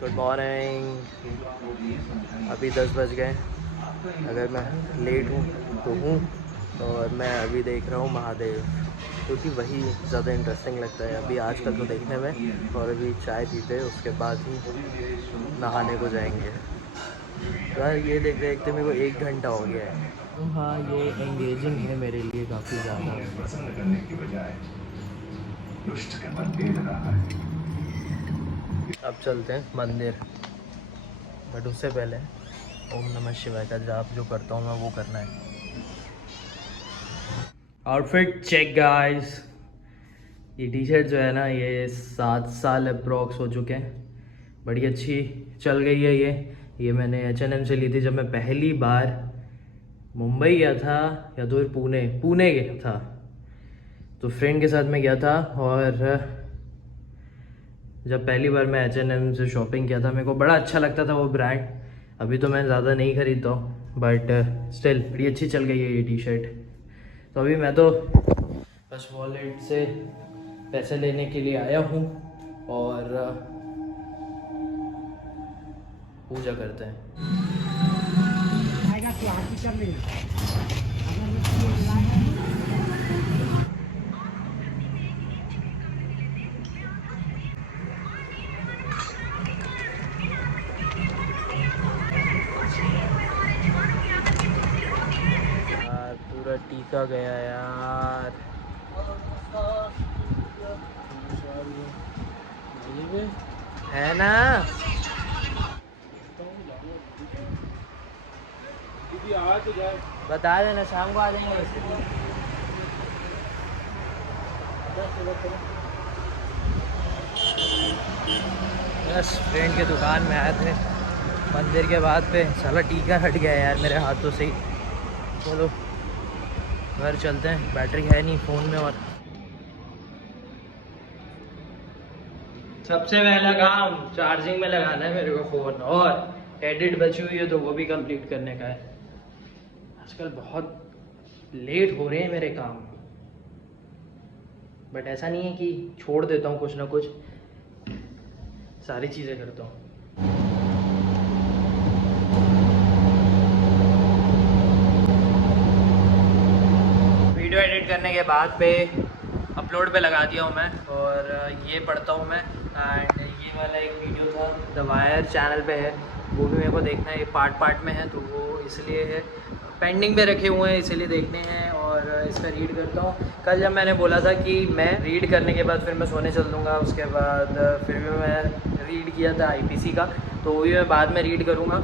Good morning. अभी 10 बज गए। अगर मैं लेट हूँ तो हूँ, और मैं अभी देख रहा हूँ महादेव, क्योंकि वही ज़्यादा इंटरेस्टिंग लगता है अभी आजकल तो देखने में। और अभी चाय पीते उसके बाद ही नहाने को जाएंगे। यार ये देखते देखते मेरे को 1 घंटा हो गया है। तो हाँ, ये एंगेजिंग है मेरे लिए काफ़ी ज़्यादा। पसंद करने की बजाय दुष्ट के मन दे रहा है। अब चलते हैं मंदिर, बट उससे पहले ओम नमः शिवाय का जाप जो करता हूँ मैं वो करना है। Outfit check guys. ये टी शर्ट जो है ना, ये 7 साल अप्रॉक्स हो चुके हैं। बड़ी अच्छी चल गई है ये मैंने H&M से ली थी जब मैं पहली बार मुंबई गया था, या तो फिर पुणे गया था। तो फ्रेंड के साथ में गया था, और जब पहली बार मैं H&M से शॉपिंग किया था मेरे को बड़ा अच्छा लगता था वो ब्रांड। अभी तो मैं ज़्यादा नहीं खरीदता हूँ, बट स्टिल बड़ी अच्छी चल गई है ये टी शर्ट। तो अभी मैं तो बस वॉलेट से पैसे लेने के लिए आया हूँ, और पूजा करते हैं। यार पूरा टीका गया यार। है ना, बता देना शाम को आ जाएंगे वैसे। बस फ्रेंड के दुकान में आए थे मंदिर के बाद पे, साला टीका हट गया यार मेरे हाथों से ही। चलो घर चलते हैं, बैटरी है नहीं फ़ोन में। और सबसे पहला काम चार्जिंग में लगाना है मेरे को फ़ोन, और एडिट बची हुई है तो वो भी कंप्लीट करने का है। आजकल बहुत लेट हो रहे हैं मेरे काम, बट ऐसा नहीं है कि छोड़ देता हूँ, कुछ ना कुछ सारी चीज़ें करता हूँ। वीडियो एडिट करने के बाद पे अपलोड पे लगा दिया हूँ मैं, और ये पढ़ता हूँ मैं। एंड ये वाला एक वीडियो था द वायर चैनल पे है, वो भी मेरे को देखना है। ये पार्ट में है तो वो इसलिए है, पेंडिंग पे रखे हुए हैं इसीलिए देखने हैं। और इसका रीड करता हूँ। कल जब मैंने बोला था कि मैं रीड करने के बाद फिर मैं सोने चल दूँगा, उसके बाद फिर भी मैं रीड किया था IPC का, तो वो भी मैं बाद में रीड करूँगा।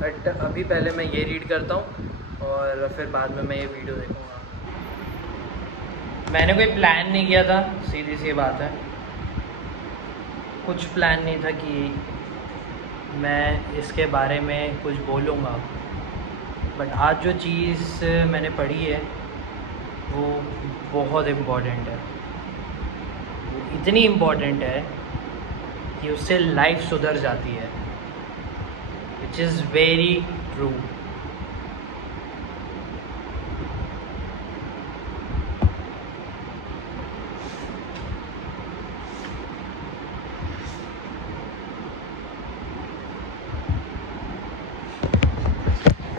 बट अभी पहले मैं ये रीड करता हूँ, और फिर बाद में मैं ये वीडियो देखूँगा। मैंने कोई प्लान नहीं किया था, सीधी सी बात है। कुछ प्लान नहीं था कि मैं इसके बारे में कुछ बोलूँगा, बट आज जो चीज़ मैंने पढ़ी है वो बहुत इम्पॉर्टेंट है। वो इतनी इम्पॉर्टेंट है कि उससे लाइफ सुधर जाती है, विच इज़ वेरी ट्रू।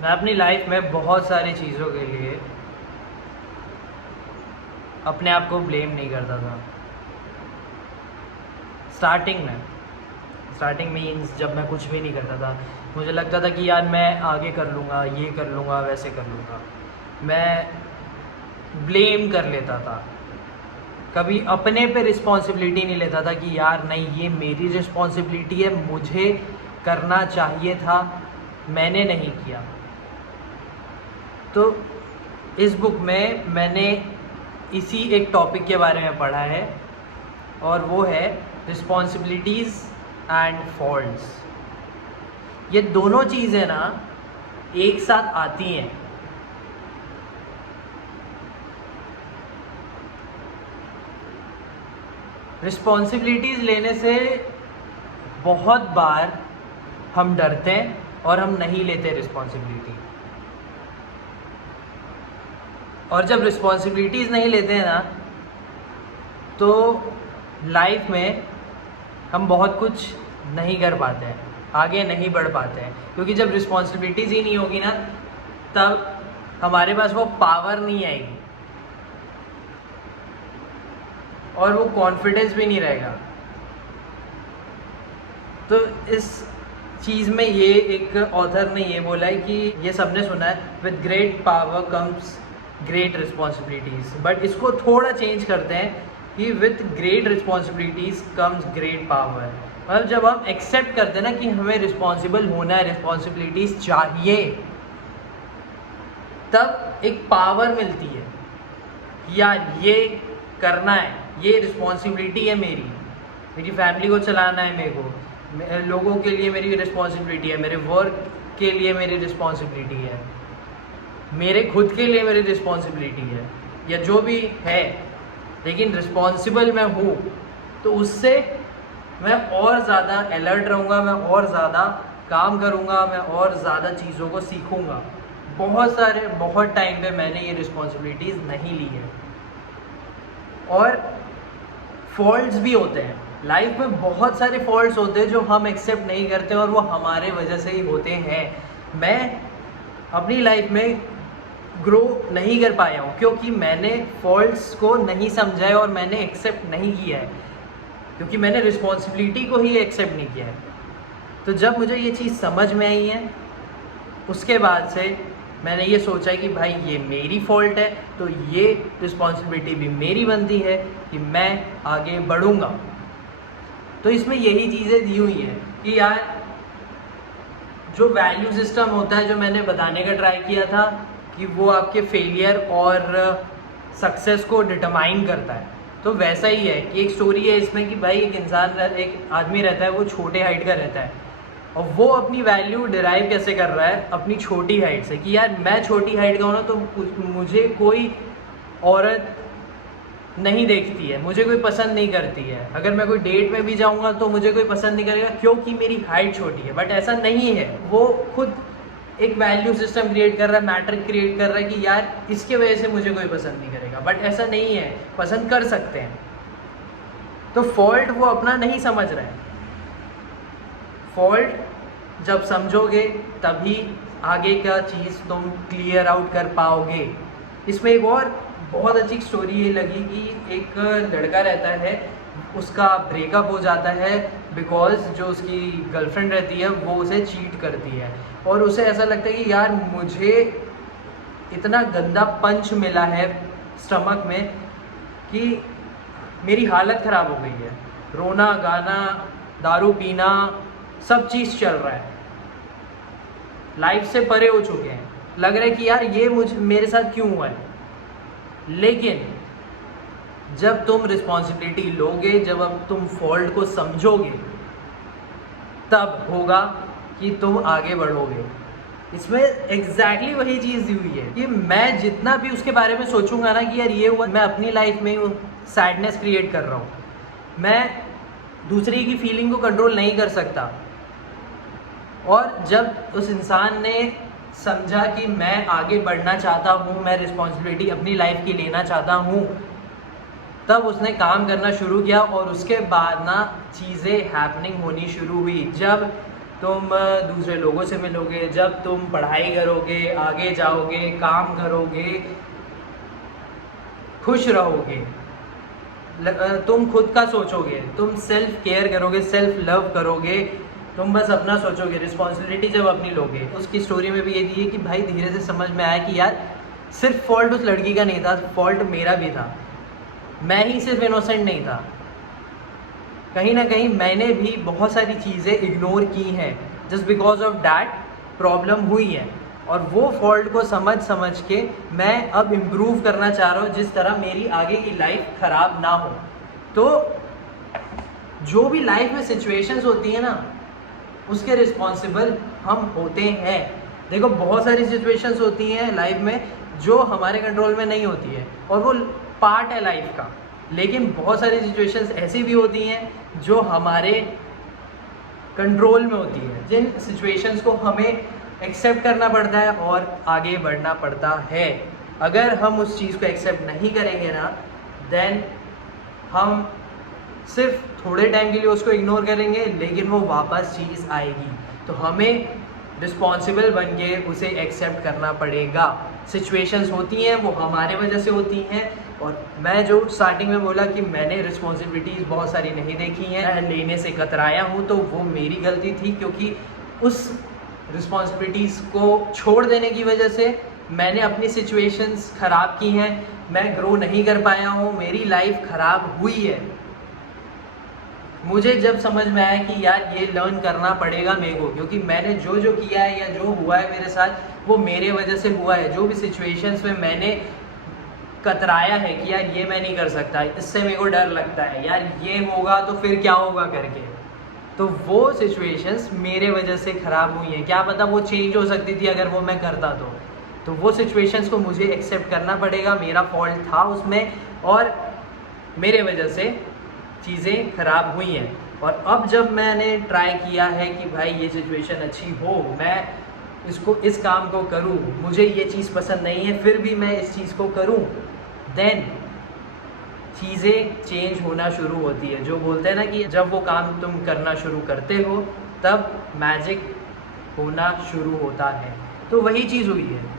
मैं अपनी लाइफ में बहुत सारी चीज़ों के लिए अपने आप को ब्लेम नहीं करता था। स्टार्टिंग मीन्स जब मैं कुछ भी नहीं करता था, मुझे लगता था कि यार मैं आगे कर लूँगा, ये कर लूँगा, वैसे कर लूँगा। मैं ब्लेम कर लेता था, कभी अपने पे रिस्पॉन्सिबिलिटी नहीं लेता था कि यार नहीं ये मेरी रिस्पॉन्सिबिलिटी है, मुझे करना चाहिए था, मैंने नहीं किया। तो इस बुक में मैंने इसी एक टॉपिक के बारे में पढ़ा है, और वो है रिस्पॉन्सिबिलिटीज़ एंड फॉल्ट्स। ये दोनों चीज़ें ना एक साथ आती हैं। रिस्पॉन्सिबिलिटीज़ लेने से बहुत बार हम डरते हैं और हम नहीं लेते रिस्पॉन्सिबिलिटी। और जब रिस्पॉन्सिबिलिटीज़ नहीं लेते हैं ना, तो लाइफ में हम बहुत कुछ नहीं कर पाते हैं, आगे नहीं बढ़ पाते हैं, क्योंकि जब रिस्पॉन्सिबिलिटीज़ ही नहीं होगी ना, तब हमारे पास वो पावर नहीं आएगी और वो कॉन्फिडेंस भी नहीं रहेगा। तो इस चीज़ में ये एक ऑथर ने ये बोला है कि ये सबने सुना है, with great power comes great responsibilities, but इसको थोड़ा चेंज करते हैं कि with great responsibilities comes great power. मतलब जब हम एक्सेप्ट करते हैं ना कि हमें रिस्पॉन्सिबल होना है, रिस्पॉन्सिबिलिटीज़ चाहिए, तब एक पावर मिलती है, यार ये करना है, ये रिस्पॉन्सिबिलिटी है मेरी फैमिली को चलाना है, मेरे को लोगों के लिए मेरी रिस्पॉन्सिबिलिटी है, मेरे वर्क के लिए मेरी रिस्पॉन्सिबिलिटी है, मेरे खुद के लिए मेरी रिस्पॉन्सिबिलिटी है, या जो भी है, लेकिन रिस्पॉन्सिबल मैं हूँ, तो उससे मैं और ज़्यादा अलर्ट रहूँगा, मैं और ज़्यादा काम करूँगा, मैं और ज़्यादा चीज़ों को सीखूँगा। बहुत टाइम पे मैंने ये रिस्पॉन्सिबिलिटीज़ नहीं ली है। और फॉल्ट्स भी होते हैं लाइफ में, बहुत सारे फॉल्ट्स होते हैं जो हम एक्सेप्ट नहीं करते और वो हमारे वजह से ही होते हैं। मैं अपनी लाइफ में ग्रो नहीं कर पाया हूँ क्योंकि मैंने फॉल्ट्स को नहीं समझा है और मैंने एक्सेप्ट नहीं किया है, क्योंकि मैंने रिस्पॉन्सिबिलिटी को ही एक्सेप्ट नहीं किया है। तो जब मुझे ये चीज़ समझ में आई है, उसके बाद से मैंने ये सोचा कि भाई ये मेरी फॉल्ट है, तो ये रिस्पॉन्सिबिलिटी भी मेरी बनती है कि मैं आगे बढ़ूँगा। तो इसमें यही चीज़ें दी हुई हैं कि यार जो वैल्यू सिस्टम होता है, जो मैंने बताने का ट्राई किया था कि वो आपके फेलियर और सक्सेस को डिटरमाइन करता है, तो वैसा ही है कि एक स्टोरी है इसमें कि भाई एक आदमी रहता है, वो छोटे हाइट का रहता है और वो अपनी वैल्यू डिराइव कैसे कर रहा है अपनी छोटी हाइट से, कि यार मैं छोटी हाइट का हूँ ना, तो मुझे कोई औरत नहीं देखती है, मुझे कोई पसंद नहीं करती है, अगर मैं कोई डेट में भी जाऊँगा तो मुझे कोई पसंद नहीं करेगा क्योंकि मेरी हाइट छोटी है। बट ऐसा नहीं है, वो खुद एक वैल्यू सिस्टम क्रिएट कर रहा है, मैटर क्रिएट कर रहा है कि यार इसके वजह से मुझे कोई पसंद नहीं करेगा। बट ऐसा नहीं है, पसंद कर सकते हैं। तो फॉल्ट वो अपना नहीं समझ रहा है। फॉल्ट जब समझोगे तभी आगे का चीज़ तुम क्लियर आउट कर पाओगे। इसमें एक और बहुत अच्छी स्टोरी ये लगी कि एक लड़का रहता है, उसका ब्रेकअप हो जाता है बिकॉज जो उसकी गर्लफ्रेंड रहती है वो उसे चीट करती है और उसे ऐसा लगता है कि यार मुझे इतना गंदा पंच मिला है स्टमक में कि मेरी हालत ख़राब हो गई है, रोना गाना दारू पीना सब चीज़ चल रहा है, लाइफ से परे हो चुके हैं, लग रहा है कि यार ये मेरे साथ क्यों हुआ है। लेकिन जब तुम रिस्पॉन्सिबिलिटी लोगे, जब अब तुम फॉल्ट को समझोगे, तब होगा कि तुम आगे बढ़ोगे। इसमें एग्जैक्टली वही चीज़ दी हुई है कि मैं जितना भी उसके बारे में सोचूंगा ना कि यार ये हुआ, मैं अपनी लाइफ में सैडनेस क्रिएट कर रहा हूँ, मैं दूसरे की फीलिंग को कंट्रोल नहीं कर सकता। और जब उस इंसान ने समझा कि मैं आगे बढ़ना चाहता हूँ, मैं रिस्पॉन्सिबिलिटी अपनी लाइफ की लेना चाहता हूँ, तब उसने काम करना शुरू किया और उसके बाद ना चीज़ें हैपनिंग होनी शुरू हुई। जब तुम दूसरे लोगों से मिलोगे, जब तुम पढ़ाई करोगे, आगे जाओगे, काम करोगे, खुश रहोगे, तुम खुद का सोचोगे, तुम सेल्फ केयर करोगे, सेल्फ लव करोगे, तुम बस अपना सोचोगे, रिस्पॉन्सिबिलिटी जब अपनी लोगे। उसकी स्टोरी में भी ये दी है कि भाई धीरे से समझ में आया कि यार सिर्फ फॉल्ट उस लड़की का नहीं था, फॉल्ट मेरा भी था, मैं ही सिर्फ इनोसेंट नहीं था, कहीं ना कहीं मैंने भी बहुत सारी चीज़ें इग्नोर की हैं, just because of that problem हुई है। और वो फॉल्ट को समझ के मैं अब इम्प्रूव करना चाह रहा हूँ, जिस तरह मेरी आगे की लाइफ ख़राब ना हो। तो जो भी लाइफ में सिचुएशंस होती है ना, उसके रिस्पॉन्सिबल हम होते हैं। देखो बहुत सारी सिचुएशंस होती हैं लाइफ में जो हमारे कंट्रोल में नहीं होती है और वो पार्ट है लाइफ का, लेकिन बहुत सारी सिचुएशंस ऐसी भी होती हैं जो हमारे कंट्रोल में होती है, जिन सिचुएशंस को हमें एक्सेप्ट करना पड़ता है और आगे बढ़ना पड़ता है। अगर हम उस चीज़ को एक्सेप्ट नहीं करेंगे ना, देन हम सिर्फ थोड़े टाइम के लिए उसको इग्नोर करेंगे, लेकिन वो वापस चीज़ आएगी। तो हमें रिस्पॉन्सिबल बन के उसे एक्सेप्ट करना पड़ेगा। सिचुएशंस होती हैं वो हमारे वजह से होती हैं, और मैं जो स्टार्टिंग में बोला कि मैंने रिस्पॉन्सिबिलिटीज़ बहुत सारी नहीं देखी हैं, मैं लेने से कतराया हूँ, तो वो मेरी गलती थी, क्योंकि उस रिस्पॉन्सिबिलिटीज़ को छोड़ देने की वजह से मैंने अपनी सिचुएशंस ख़राब की हैं, मैं ग्रो नहीं कर पाया हूँ, मेरी लाइफ ख़राब हुई है। मुझे जब समझ में आया कि यार ये लर्न करना पड़ेगा मेरे को, क्योंकि मैंने जो जो किया है या जो हुआ है मेरे साथ वो मेरे वजह से हुआ है। जो भी सिचुएशंस में मैंने कतराया है कि यार ये मैं नहीं कर सकता, इससे मेरे को डर लगता है, यार ये होगा तो फिर क्या होगा करके, तो वो सिचुएशंस मेरे वजह से ख़राब हुई हैं। क्या पता वो चेंज हो सकती थी अगर वो मैं करता तो वो सिचुएशंस को मुझे एक्सेप्ट करना पड़ेगा। मेरा फॉल्ट था उसमें, और मेरे वजह से चीज़ें ख़राब हुई हैं। और अब जब मैंने ट्राई किया है कि भाई ये सिचुएशन अच्छी हो, मैं इस काम को करूं, मुझे ये चीज़ पसंद नहीं है फिर भी मैं इस चीज़ को करूं, देन चीज़ें चेंज होना शुरू होती है। जो बोलते हैं ना कि जब वो काम तुम करना शुरू करते हो तब मैजिक होना शुरू होता है, तो वही चीज़ हुई है।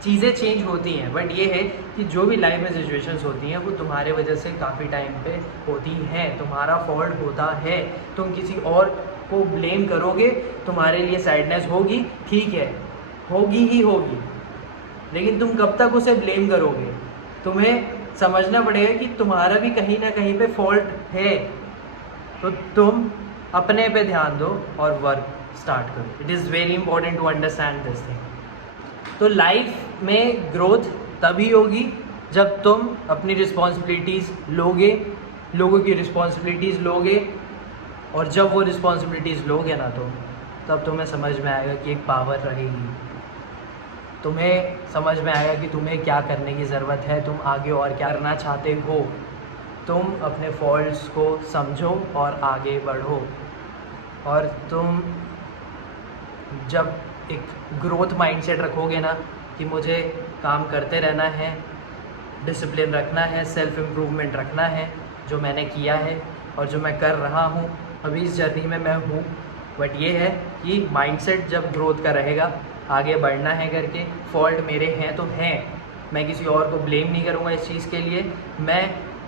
चीज़ें चेंज होती हैं, बट ये है कि जो भी लाइफ में सिचुएशंस होती हैं वो तुम्हारे वजह से काफ़ी टाइम पे होती हैं, तुम्हारा फॉल्ट होता है। तुम किसी और को ब्लेम करोगे, तुम्हारे लिए सैडनेस होगी, ठीक है, होगी ही होगी, लेकिन तुम कब तक उसे ब्लेम करोगे? तुम्हें समझना पड़ेगा कि तुम्हारा भी कहीं ना कहीं पे फॉल्ट है, तो तुम अपने पे ध्यान दो और वर्क स्टार्ट करो। It is very important to understand this thing. तो लाइफ में ग्रोथ तभी होगी जब तुम अपनी रिस्पॉन्सिबिलिटीज़ लोगे, लोगों की रिस्पॉन्सिबिलिटीज़ लोगे, और जब वो रिस्पॉन्सिबिलिटीज़ लोगे ना तो तब तुम्हें समझ में आएगा कि एक पावर रहेगी, तुम्हें समझ में आएगा कि तुम्हें क्या करने की ज़रूरत है, तुम आगे और क्या करना चाहते हो। तुम अपने फॉल्ट्स को समझो और आगे बढ़ो, और तुम जब एक ग्रोथ माइंडसेट रखोगे ना कि मुझे काम करते रहना है, डिसिप्लिन रखना है, सेल्फ इम्प्रूवमेंट रखना है, जो मैंने किया है और जो मैं कर रहा हूँ, अभी इस जर्नी में मैं हूँ। बट ये है कि माइंडसेट जब ग्रोथ का रहेगा, आगे बढ़ना है करके, फॉल्ट मेरे हैं तो हैं, मैं किसी और को ब्लेम नहीं करूँगा इस चीज़ के लिए, मैं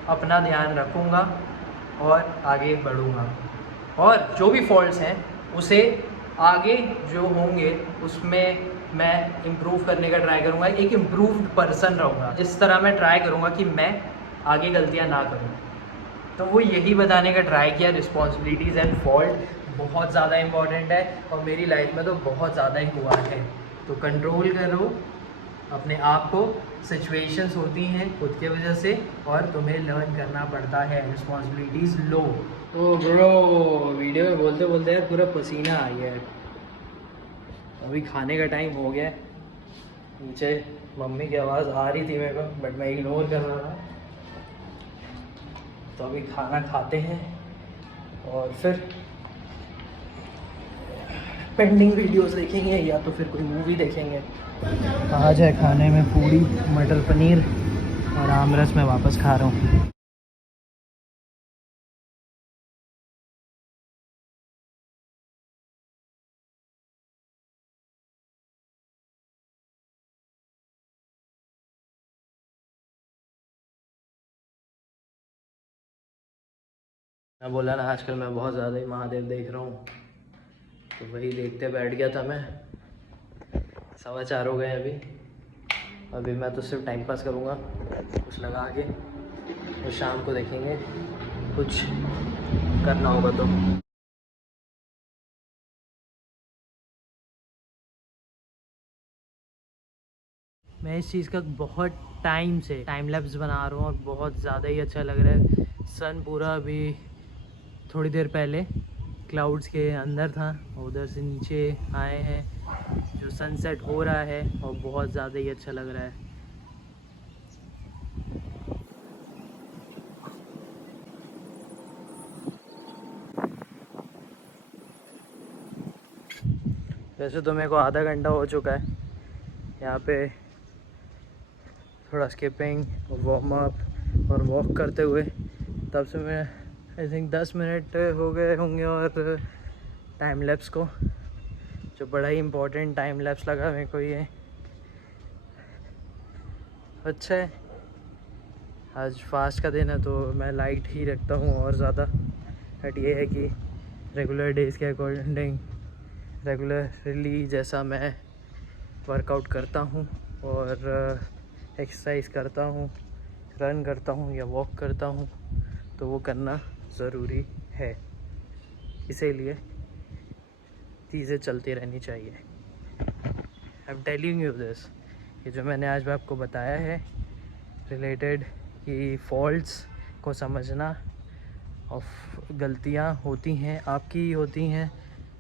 अपना ध्यान रखूँगा और आगे बढ़ूँगा, और जो भी फॉल्ट्स हैं उसे आगे जो होंगे उसमें मैं इम्प्रूव करने का ट्राई करूँगा, एक इम्प्रूव्ड पर्सन रहूँगा। इस तरह मैं ट्राई करूँगा कि मैं आगे गलतियाँ ना करूँ। तो वो यही बताने का ट्राई किया, रिस्पॉन्सिबिलिटीज़ एंड फॉल्ट बहुत ज़्यादा इम्पॉर्टेंट है, और मेरी लाइफ में तो बहुत ज़्यादा ही हुआ है। तो कंट्रोल करो अपने आप को, सिचुएशंस होती हैं खुद के वजह से, और तुम्हें लर्न करना पड़ता है, रिस्पॉन्सिबिलिटीज़ लो। तो ब्रो वीडियो में बोलते बोलते यार पूरा पसीना आ गया है। अभी खाने का टाइम हो गया है, नीचे मम्मी की आवाज़ आ रही थी मेरे को, बट मैं इग्नोर कर रहा था। तो अभी खाना खाते हैं और फिर पेंडिंग वीडियोस देखेंगे या तो फिर कोई मूवी देखेंगे। आज है खाने में पूरी मटर पनीर और आमरस मैं वापस खा रहा हूँ। मैं बोला ना आजकल मैं बहुत ज़्यादा ही महादेव देख रहा हूँ, तो वही देखते बैठ गया था मैं। 4:15 हो गए अभी मैं तो सिर्फ टाइम पास करूँगा कुछ लगा के, और शाम को देखेंगे कुछ करना होगा तो। मैं इस चीज़ का बहुत टाइम से टाइम लैप्स बना रहा हूँ और बहुत ज़्यादा ही अच्छा लग रहा है। सन पूरा अभी थोड़ी देर पहले क्लाउड्स के अंदर था, उधर से नीचे आए हैं, जो सनसेट हो रहा है और बहुत ज़्यादा ही अच्छा लग रहा है। वैसे तो मेरे को आधा घंटा हो चुका है यहाँ पे थोड़ा स्किपिंग, वार्म अप और वॉक करते हुए, तब से मैं आई थिंक 10 मिनट हो गए होंगे और टाइम लैप्स को, जो बड़ा ही इम्पोर्टेंट टाइम लैप्स लगा मेरे को ये। अच्छा है, आज फास्ट का दिन है तो मैं लाइट ही रखता हूँ और ज़्यादा। बट ये है कि रेगुलर डेज़ के अकॉर्डिंग रेगुलरली जैसा मैं वर्कआउट करता हूँ और एक्सरसाइज करता हूँ, रन करता हूँ या वॉक करता हूँ, तो वो करना ज़रूरी है। इसीलिए चीज़ें चलती रहनी चाहिए। I am telling you this, ये जो मैंने आज आपको बताया है रिलेटेड कि फॉल्ट्स को समझना और गलतियाँ होती हैं, आपकी ही होती हैं,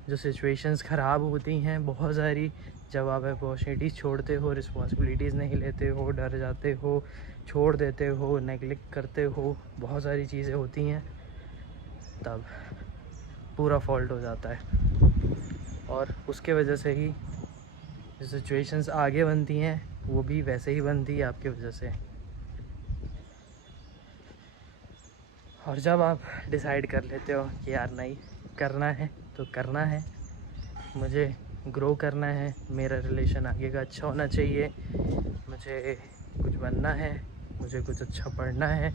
जो सिचुएशंस ख़राब होती हैं बहुत सारी, जब आप अपॉर्चुनिटीज़ छोड़ते हो, रिस्पॉन्सिबिलिटीज़ नहीं लेते हो, डर जाते हो, छोड़ देते हो, नेगलेक्ट करते हो, बहुत सारी चीज़ें होती हैं, तब पूरा फॉल्ट हो जाता है। और उसके वजह से ही जो सिचुएशंस आगे बनती हैं वो भी वैसे ही बनती है आपकी वजह से। और जब आप डिसाइड कर लेते हो कि यार नहीं करना है तो करना है, मुझे ग्रो करना है, मेरा रिलेशन आगे का अच्छा होना चाहिए, मुझे कुछ बनना है, मुझे कुछ अच्छा पढ़ना है,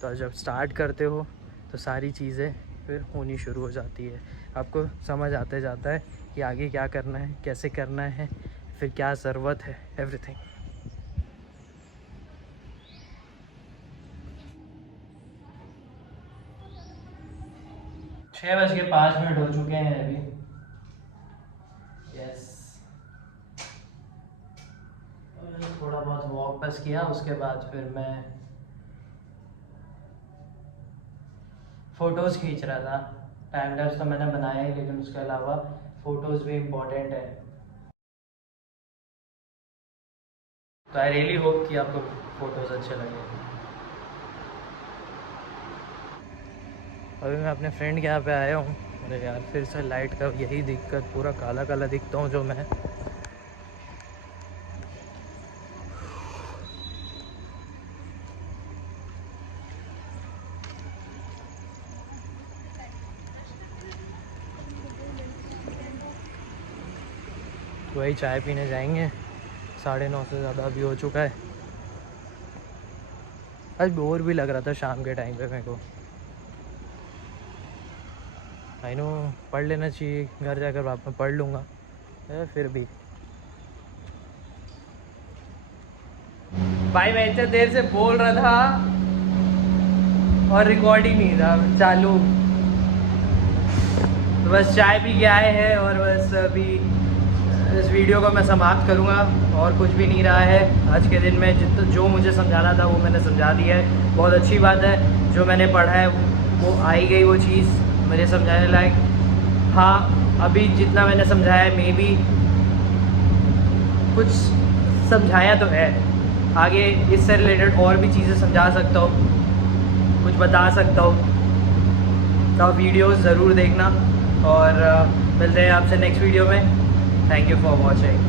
तो जब स्टार्ट करते हो तो सारी चीज़ें फिर होनी शुरू हो जाती है। आपको समझ आते जाता है कि आगे क्या करना है, कैसे करना है, फिर क्या ज़रूरत है, एवरीथिंग। छः बज के 5 मिनट हो चुके हैं अभी। यस, थोड़ा बहुत वॉक बस किया, उसके बाद फिर मैं फ़ोटोज़ खींच रहा था। टाइम लैप्स तो मैंने बनाया ही, लेकिन उसके अलावा फ़ोटोज़ भी इम्पोर्टेंट है। तो आई रियली होप कि आपको फ़ोटोज़ अच्छे लगे। अभी मैं अपने फ्रेंड के यहाँ पे आया हूँ। अरे यार, फिर से लाइट का यही दिक्कत, पूरा काला काला दिखता हूँ जो मैं। तो वही चाय पीने जाएंगे, 9:30 से ज़्यादा अभी हो चुका है। आज बोर भी लग रहा था शाम के टाइम पे मेरे को। आई नो पढ़ लेना चाहिए, घर जाकर बाद में पढ़ लूँगा, फिर भी भाई मैं इतने देर से बोल रहा था और रिकॉर्ड ही नहीं था चालू। तो बस चाय पी के आए हैं और बस अभी इस वीडियो को मैं समाप्त करूँगा, और कुछ भी नहीं रहा है। आज के दिन में जो मुझे समझाना था वो मैंने समझा दिया है। बहुत अच्छी बात है, जो मैंने पढ़ा है वो आई गई, वो चीज़ मुझे समझाने लायक। हाँ, अभी जितना मैंने समझाया है मे बी कुछ समझाया तो है, आगे इससे रिलेटेड और भी चीज़ें समझा सकता हूँ, कुछ बता सकता हूँ। तो वीडियोस ज़रूर देखना और मिलते हैं आपसे नेक्स्ट वीडियो में। Thank you for watching.